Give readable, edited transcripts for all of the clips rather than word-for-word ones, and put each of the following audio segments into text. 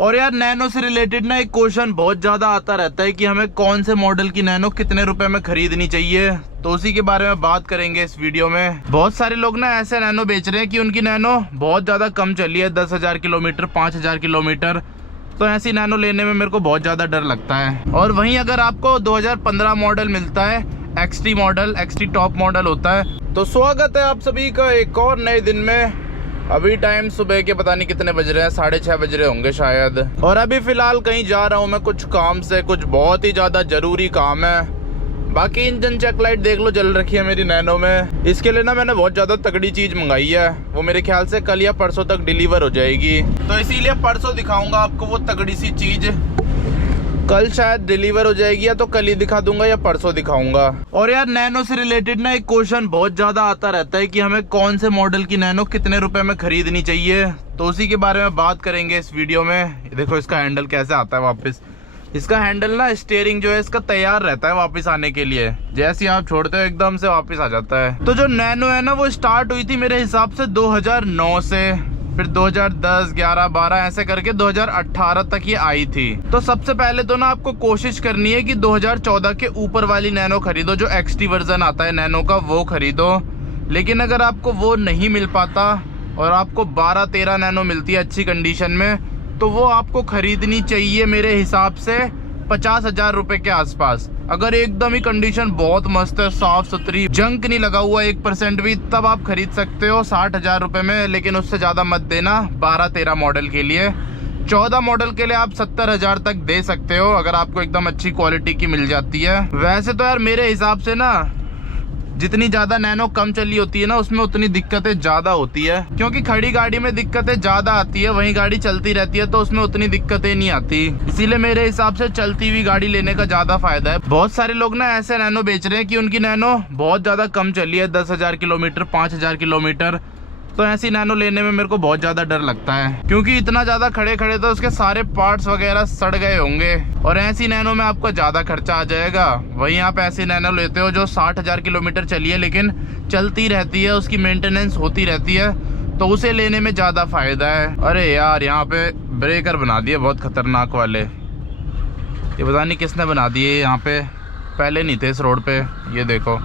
और यार नैनो से रिलेटेड ना एक क्वेश्चन बहुत ज्यादा आता रहता है कि हमें कौन से मॉडल की नैनो कितने रुपए में खरीदनी चाहिए, तो उसी के बारे में बात करेंगे इस वीडियो में। बहुत सारे लोग ना ऐसे नैनो बेच रहे हैं कि उनकी नैनो बहुत ज्यादा कम चली है, 10,000 किलोमीटर 5,000 किलोमीटर। तो ऐसी नैनो लेने में मेरे को बहुत ज्यादा डर लगता है। और वहीं अगर आपको 2015 मॉडल मिलता है, XT model, XT top model होता है। तो स्वागत है आप सभी का एक और नए दिन में। अभी टाइम सुबह के पता नहीं कितने बज रहे हैं, 6:30 बज रहे होंगे शायद। और अभी फिलहाल कहीं जा रहा हूँ मैं कुछ काम से, कुछ बहुत ही ज्यादा जरूरी काम है। बाकी इंजन चेक लाइट देख लो जल रखी है मेरी नैनो में। इसके लिए ना मैंने बहुत ज्यादा तगड़ी चीज मंगाई है, वो मेरे ख्याल से कल या परसों तक डिलीवर हो जाएगी। तो इसीलिए परसों दिखाऊंगा आपको वो तगड़ी सी चीज। कल शायद डिलीवर हो जाएगी, या तो कल ही दिखा दूंगा या परसों दिखाऊंगा। और यार नैनो से रिलेटेड ना एक क्वेश्चन बहुत ज्यादा आता रहता है कि हमें कौन से मॉडल की नैनो कितने रुपए में खरीदनी चाहिए, तो उसी के बारे में बात करेंगे इस वीडियो में। देखो इसका हैंडल कैसे आता है वापस। इसका हैंडल ना, स्टीयरिंग जो है इसका तैयार रहता है वापस आने के लिए, जैसे ही आप छोड़ते हो एकदम से वापस आ जाता है। तो जो नैनो है ना वो स्टार्ट हुई थी मेरे हिसाब से 2009 से, फिर 2010, 11, 12 ऐसे करके 2018 तक ये आई थी। तो सबसे पहले तो ना आपको कोशिश करनी है कि 2014 के ऊपर वाली नैनो खरीदो, जो एक्सटी वर्जन आता है नैनो का वो खरीदो। लेकिन अगर आपको वो नहीं मिल पाता और आपको 12-13 नैनो मिलती है अच्छी कंडीशन में, तो वो आपको खरीदनी चाहिए मेरे हिसाब से 50,000 रुपए के आसपास। अगर एकदम ही कंडीशन बहुत मस्त है, साफ सुथरी, जंक नहीं लगा हुआ 1% भी, तब आप खरीद सकते हो 60,000 रुपए में। लेकिन उससे ज्यादा मत देना 12-13 मॉडल के लिए। 14 मॉडल के लिए आप 70,000 तक दे सकते हो अगर आपको एकदम अच्छी क्वालिटी की मिल जाती है। वैसे तो यार मेरे हिसाब से ना जितनी ज्यादा नैनो कम चली होती है ना उसमें उतनी दिक्कतें ज्यादा होती है, क्योंकि खड़ी गाड़ी में दिक्कतें ज्यादा आती है, वहीं गाड़ी चलती रहती है तो उसमें उतनी दिक्कतें नहीं आती। इसीलिए मेरे हिसाब से चलती हुई गाड़ी लेने का ज्यादा फायदा है। बहुत सारे लोग ना ऐसे नैनो बेच रहे हैं कि उनकी नैनो बहुत ज्यादा कम चली है, 10,000 किलोमीटर 5,000 किलोमीटर। तो ऐसी नैनो लेने में मेरे को बहुत ज्यादा डर लगता है, क्योंकि इतना ज्यादा खड़े खड़े तो उसके सारे पार्ट्स वगैरह सड़ गए होंगे और ऐसी नैनो में आपका ज्यादा खर्चा आ जाएगा। वहीं आप ऐसी नैनो लेते हो जो 60,000 किलोमीटर चली है लेकिन चलती रहती है, उसकी मेंटेनेंस होती रहती है, तो उसे लेने में ज्यादा फायदा है। अरे यार यहाँ पे ब्रेकर बना दिए बहुत खतरनाक वाले, ये पता नहीं किसने बना दिए, यहाँ पे पहले नहीं थे इस रोड पे। ये देखो।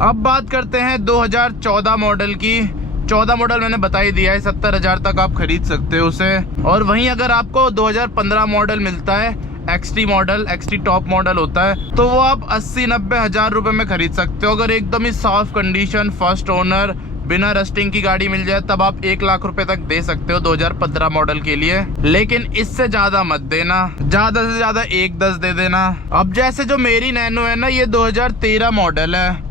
अब बात करते हैं 2014 मॉडल की। 14 मॉडल मैंने बता ही दिया है, 70,000 तक आप खरीद सकते हो उसे। और वहीं अगर आपको 2015 मॉडल मिलता है, XT model, XT top model होता है, तो वो आप 80-90 हजार रुपए में खरीद सकते हो। अगर एकदम ही साफ कंडीशन, फर्स्ट ओनर, बिना रस्टिंग की गाड़ी मिल जाए, तब आप 1 लाख रुपए तक दे सकते हो 2015 मॉडल के लिए। लेकिन इससे ज्यादा मत देना, ज्यादा से ज्यादा 1-10 दे देना। अब जैसे जो मेरी नैनो है ना, ये 2013 मॉडल है,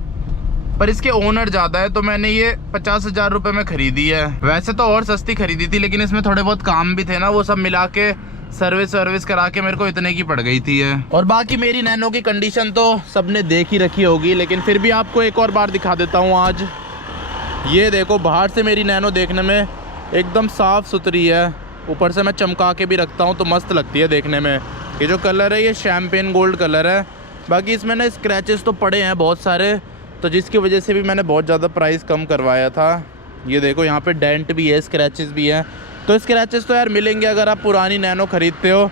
पर इसके ओनर ज्यादा है, तो मैंने ये 50,000 रुपए में खरीदी है। वैसे तो और सस्ती खरीदी थी, लेकिन इसमें थोड़े बहुत काम भी थे ना, वो सब मिला के सर्विस करा के मेरे को इतने की पड़ गई थी। और बाकी मेरी नैनो की कंडीशन तो सबने देख ही रखी होगी, लेकिन फिर भी आपको एक और बार दिखा देता हूँ आज। ये देखो, बाहर से मेरी नैनो देखने में एकदम साफ सुथरी है, ऊपर से मैं चमका के भी रखता हूँ तो मस्त लगती है देखने में। ये जो कलर है ये शैम्पेन गोल्ड कलर है। बाकी इसमें ना स्क्रैचेस तो पड़े हैं बहुत सारे, तो जिसकी वजह से भी मैंने बहुत ज़्यादा प्राइस कम करवाया था। ये देखो यहाँ पे डेंट भी है, स्क्रैचेस भी हैं। तो स्क्रैचेस तो यार मिलेंगे अगर आप पुरानी नैनो खरीदते हो,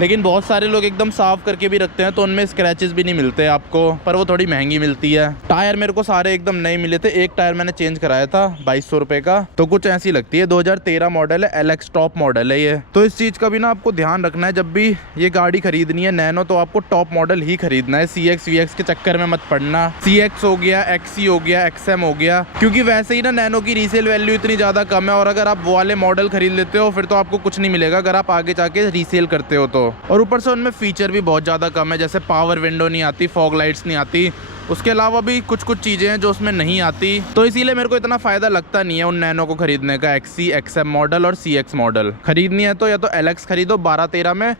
लेकिन बहुत सारे लोग एकदम साफ़ करके भी रखते हैं तो उनमें स्क्रैचेस भी नहीं मिलते आपको, पर वो थोड़ी महंगी मिलती है। टायर मेरे को सारे एकदम नए मिले थे, एक टायर मैंने चेंज कराया था 2200 रुपये का, तो कुछ ऐसी लगती है। 2013 मॉडल है, LX टॉप मॉडल है ये। तो इस चीज़ का भी ना आपको ध्यान रखना है, जब भी ये गाड़ी खरीदनी है नैनो, तो आपको टॉप मॉडल ही खरीदना है। CX VX के चक्कर में मत पड़ना। CX हो गया, XC हो गया, XM हो गया, क्योंकि वैसे ही ना नैनो की रीसेल वैल्यू इतनी ज़्यादा कम है, और अगर आप वो वाले मॉडल खरीद लेते हो फिर तो आपको कुछ नहीं मिलेगा अगर आप आगे जाके रीसेल करते हो तो। और ऊपर से उनमें फीचर भी बहुत ज़्यादा कम है, जैसे पावर विंडो नहीं आती, फॉग लाइट्स नहीं आती, उसके अलावा भी कुछ चीज़ें हैं जो उसमें नहीं आती। तो इसीलिए मेरे को इतना फ़ायदा लगता नहीं है उन नैनो को खरीदने का। XC, XM मॉडल और CX मॉडल खरीदनी है तो या तो LX खरीदो 12-13 में,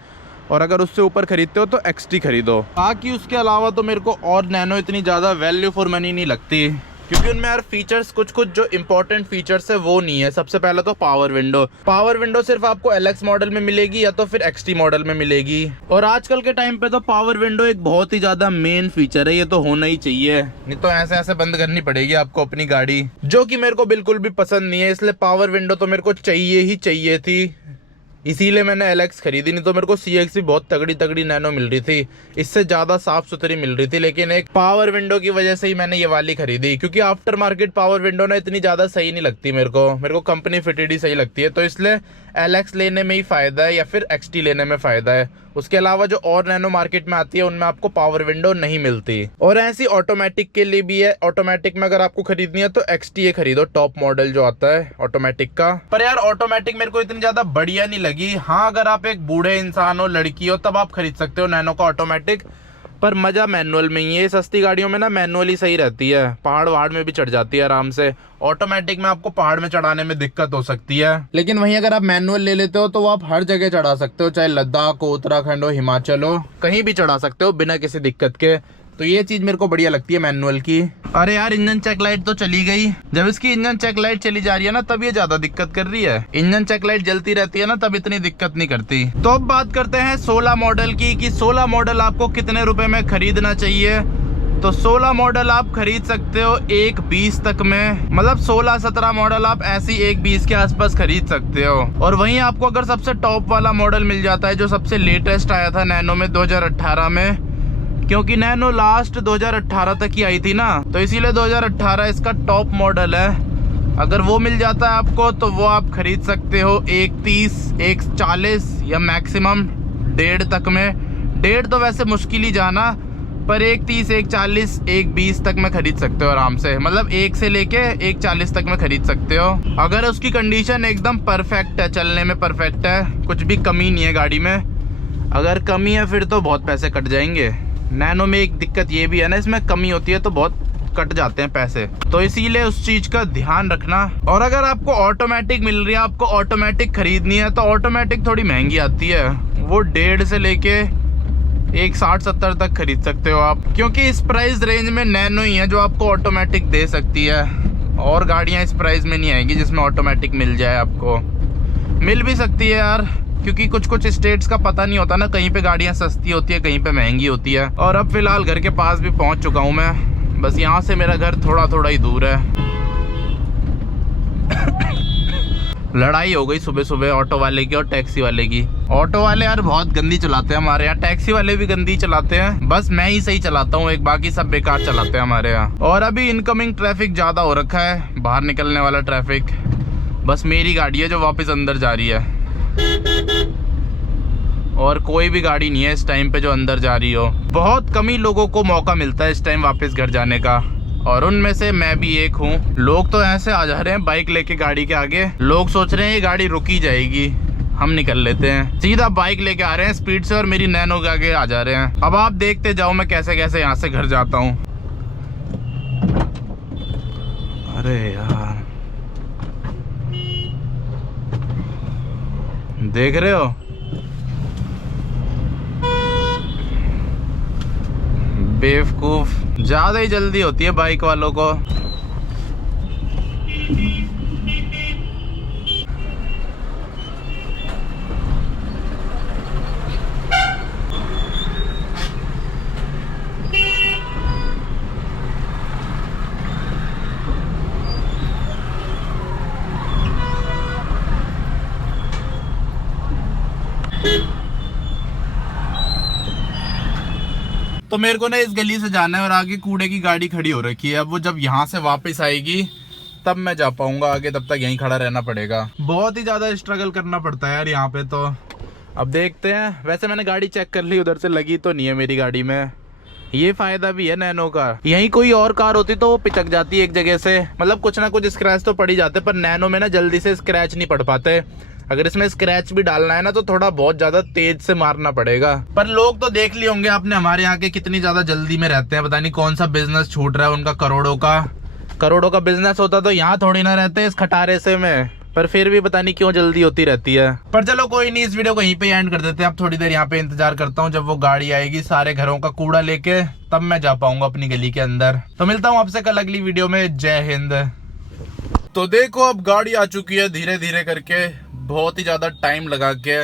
और अगर उससे ऊपर खरीदते हो तो XT खरीदो। बाकी उसके अलावा तो मेरे को और नैनो इतनी ज़्यादा वैल्यू फॉर मनी नहीं लगती। क्योंकि उनमें यार फीचर्स कुछ जो इंपॉर्टेंट फीचर्स है वो नहीं है। सबसे पहले तो पावर विंडो सिर्फ आपको LX मॉडल में मिलेगी या तो फिर XT मॉडल में मिलेगी। और आजकल के टाइम पे तो पावर विंडो एक बहुत ही ज्यादा मेन फीचर है, ये तो होना ही चाहिए, नहीं तो ऐसे बंद करनी पड़ेगी आपको अपनी गाड़ी, जो कि मेरे को बिल्कुल भी पसंद नहीं है। इसलिए पावर विंडो तो मेरे को चाहिए ही चाहिए थी, इसीलिए मैंने LX खरीदी। नहीं तो मेरे को CX भी बहुत तगड़ी नैनो मिल रही थी, इससे ज़्यादा साफ सुथरी मिल रही थी, लेकिन एक पावर विंडो की वजह से ही मैंने ये वाली खरीदी। क्योंकि आफ्टर मार्केट पावर विंडो ना इतनी ज़्यादा सही नहीं लगती मेरे को कंपनी फिटेड ही सही लगती है। तो इसलिए LX लेने में ही फ़ायदा है या फिर XT लेने में फ़ायदा है। उसके अलावा जो और नैनो मार्केट में आती है उनमें आपको पावर विंडो नहीं मिलती। और ऐसी ऑटोमेटिक के लिए भी है, ऑटोमेटिक में अगर आपको खरीदनी है तो XT खरीदो, टॉप मॉडल जो आता है ऑटोमेटिक का। पर यार ऑटोमेटिक मेरे को इतनी ज़्यादा बढ़िया नहीं लगी। हाँ, अगर आप एक बूढ़े इंसान हो, लड़की हो, तब आप खरीद सकते हो नैनो का ऑटोमेटिक, पर मज़ा मैनुअल में ही है। सस्ती गाड़ियों में ना मैनुअल ही सही रहती है, पहाड़ वहाड़ में भी चढ़ जाती है आराम से। ऑटोमेटिक में आपको पहाड़ में चढ़ाने में दिक्कत हो सकती है, लेकिन वहीं अगर आप मैनुअल ले लेते हो तो वो आप हर जगह चढ़ा सकते हो, चाहे लद्दाख हो, उत्तराखंड हो, हिमाचल हो, कहीं भी चढ़ा सकते हो बिना किसी दिक्कत के। तो ये चीज मेरे को बढ़िया लगती है मैनुअल की। अरे यार, इंजन चेक लाइट तो चली गई। जब इसकी इंजन चेक लाइट चली जा रही है ना तब ये ज्यादा दिक्कत कर रही है। इंजन चेक लाइट जलती रहती है ना तब इतनी दिक्कत नहीं करती। तो अब बात करते हैं 16 मॉडल की, कि 16 मॉडल आपको कितने रुपए में खरीदना चाहिए। तो 16 मॉडल आप खरीद सकते हो 1.20 तक में, मतलब 16-17 मॉडल आप ऐसी 1.20 के आसपास खरीद सकते हो। और वहीं आपको अगर सबसे टॉप वाला मॉडल मिल जाता है जो सबसे लेटेस्ट आया था नैनो में 2018 में, क्योंकि नैनो लास्ट 2018 तक ही आई थी ना, तो इसीलिए 2018 इसका टॉप मॉडल है। अगर वो मिल जाता है आपको तो वो आप खरीद सकते हो 1.30, 1.40 या मैक्सिमम 1.5 तक में। 1.5 तो वैसे मुश्किल ही जाना, पर 1.30, 1.40, 1.20 तक में खरीद सकते हो आराम से। मतलब 1 से लेके 1.40 तक में खरीद सकते हो, अगर उसकी कंडीशन एकदम परफेक्ट है, चलने में परफेक्ट है, कुछ भी कमी नहीं है गाड़ी में। अगर कमी है फिर तो बहुत पैसे कट जाएंगे। नैनो में एक दिक्कत ये भी है ना, इसमें कमी होती है तो बहुत कट जाते हैं पैसे, तो इसीलिए उस चीज का ध्यान रखना। और अगर आपको ऑटोमेटिक मिल रही है, आपको ऑटोमेटिक खरीदनी है, तो ऑटोमेटिक थोड़ी महंगी आती है। वो 1.5 से लेके 1.60-70 तक खरीद सकते हो आप, क्योंकि इस प्राइस रेंज में नैनो ही है जो आपको ऑटोमेटिक दे सकती है। और गाड़ियां इस प्राइस में नहीं आएगी जिसमें ऑटोमेटिक मिल जाए। आपको मिल भी सकती है यार, क्योंकि कुछ स्टेट्स का पता नहीं होता ना, कहीं पे गाड़ियां सस्ती होती है, कहीं पे महंगी होती है। और अब फिलहाल घर के पास भी पहुंच चुका हूं मैं, बस यहाँ से मेरा घर थोड़ा ही दूर है। लड़ाई हो गई सुबह सुबह ऑटो वाले की और टैक्सी वाले की। ऑटो वाले यार बहुत गंदी चलाते हैं हमारे यहाँ, टैक्सी वाले भी गंदी चलाते हैं, बस मैं ही सही चलाता हूँ, एक बाकी सब बेकार चलाते हैं हमारे यहाँ। और अभी इनकमिंग ट्रैफिक ज्यादा हो रखा है, बाहर निकलने वाला ट्रैफिक। बस मेरी गाड़ी है जो वापस अंदर जा रही है, और कोई भी गाड़ी नहीं है इस टाइम पे जो अंदर जा रही हो। बहुत कम ही लोगों को मौका मिलता है इस टाइम वापस घर जाने का, और उनमें से मैं भी एक हूँ। लोग तो ऐसे आ जा रहे हैं बाइक लेके गाड़ी के आगे, लोग सोच रहे हैं ये गाड़ी रुकी जाएगी, हम निकल लेते हैं। सीधा बाइक लेके आ रहे हैं स्पीड से और मेरी नैनो के आगे आ जा रहे हैं। अब आप देखते जाओ मैं कैसे कैसे यहाँ से घर जाता हूँ। अरे यार, देख रहे हो, बेवकूफ, ज्यादा ही जल्दी होती है बाइक वालों को। तो मेरे को ना इस गली से जाना है और आगे कूड़े की गाड़ी खड़ी हो रखी है। अब वो जब यहाँ से वापस आएगी तब मैं जा पाऊंगा आगे, तब तक यहीं खड़ा रहना पड़ेगा। बहुत ही ज्यादा स्ट्रगल करना पड़ता है यार यहाँ पे। तो अब देखते हैं। वैसे मैंने गाड़ी चेक कर ली, उधर से लगी तो नहीं है मेरी गाड़ी में। ये फायदा भी है नैनो का, यहीं कोई और कार होती तो वो पिचक जाती एक जगह से, मतलब कुछ ना कुछ स्क्रैच तो पड़ ही जाते, पर नैनो में ना जल्दी से स्क्रैच नहीं पड़ पाते। अगर इसमें स्क्रैच भी डालना है ना तो थोड़ा बहुत ज्यादा तेज से मारना पड़ेगा। पर लोग तो देख लिए होंगे आपने हमारे यहाँ के कितनी ज्यादा जल्दी में रहते हैं, पता नहीं कौन सा बिजनेस छूट रहा है उनका, करोड़ों का बिजनेस होता तो यहाँ थोड़ी ना रहते इस खटारे से में। पर फिर भी पता नहीं क्यों जल्दी होती रहती है। पर चलो कोई नहीं, इस वीडियो को यहीं पे एंड कर देते हैं। अब थोड़ी देर यहाँ पे इंतजार करता हूँ, जब वो गाड़ी आएगी सारे घरों का कूड़ा लेके, तब मैं जा पाऊंगा अपनी गली के अंदर। तो मिलता हूँ आपसे कल अगली वीडियो में। जय हिंद। तो देखो अब गाड़ी आ चुकी है धीरे धीरे करके, बहुत ही ज्यादा टाइम लगा के।